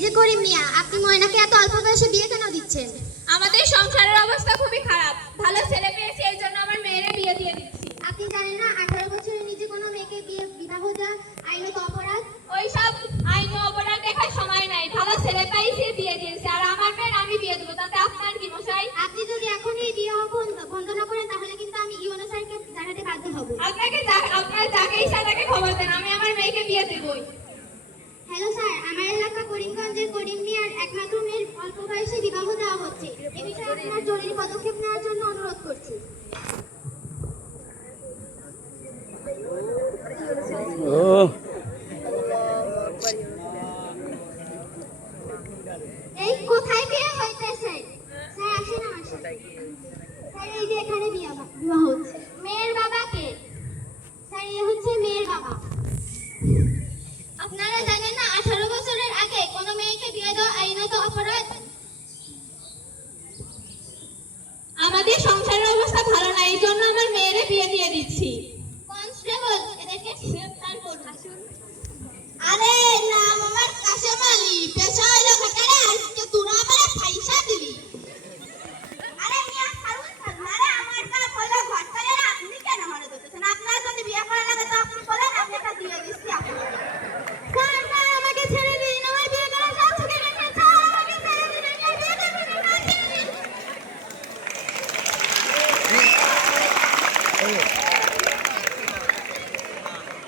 এই যে করিম মিয়া, আপনি ময়নাকে এত অল্প বয়সে বিয়ে কেন দিচ্ছেন? আমাদের সংসারের অবস্থা খুবই খারাপ। ভালো ছেলে পেয়েছি, এই জন্য আমার মেয়েরে বিয়ে দিয়ে দিচ্ছি। আপনি জানেন না 18 বছরের নিচে কোনো মেয়েকে বিবাহ দেওয়া আইনত অপরাধ? ওইসব আইন অপরাধ দেখার সময় নাই। ভালো ছেলে পাইছি, বিয়ে দিয়েছি। আর আমার মেয়ের আমি বিয়ে দেবো, তাতে আপনার কি মশাই? আপনি যদি এখন এই বিয়ে বন্ধ না করেন তাহলে কিন্তু আমি ইউনো স্যারকে জানাতে বাধ্য হব। আপনার যাকে ইচ্ছা তাকে খবর দেন, আমি আমার মেয়েকে বিয়ে দেবই।